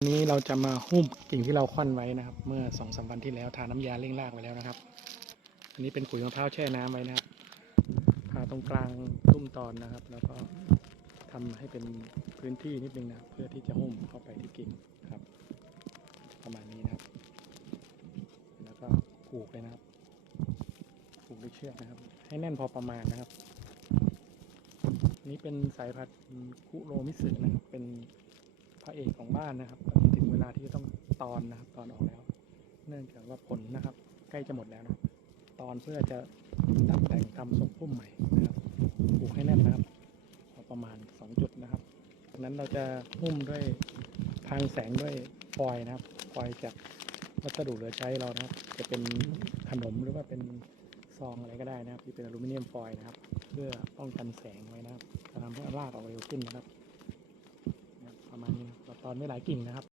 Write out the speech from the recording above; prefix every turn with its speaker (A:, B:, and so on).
A: วันนี้เราจะมาหุ้มกิ่งที่เราค่อนไว้นะครับ เมื่อสองสามวันที่แล้วทาน้ำยาเร่งรากไว้แล้วนะครับ อันนี้เป็นขุยมะพร้าวแช่น้ำไว้นะครับพาตรงกลางตุ้มตอนนะครับ แล้วก็ทำให้เป็นพื้นที่นิดนึงนะเพื่อที่จะหุ้มเข้าไปที่กิ่งครับ ประมาณนี้นะครับ แล้วก็ผูกเลยนะครับ ผูกด้วยเชือกนะครับ ให้แน่นพอประมาณนะครับ นี่เป็นสายพันธุ์คุโรมิสึนะครับเป็น เอกของบ้านนะครับตอนนี้ถึงเวลาที่จะต้องตอนนะครับตอนออกแล้ว เนื่องจากว่าผลนะครับ ใกล้จะหมดแล้วนะตอนเพื่อจะตัดแต่งทำทรงพุ่มใหม่นะครับผูกให้แน่นนะครับพอประมาณ 2 จุดนะครับจากนั้นเราจะหุ้มด้วยพรางแสงด้วยฟอยนะครับฟอยจากวัสดุเหลือใช้เรานะครับ จะเป็นขนมหรือว่าเป็นซองอะไรก็ได้นะครับ ที่เป็นอลูมิเนียมฟอยนะครับ เพื่อป้องกันแสงไว้นะครับจะทำให้รากออกเร็วขึ้นนะครับนะครับ ประมาณนี้เราต อนไม่หลายกิ่งนะครับ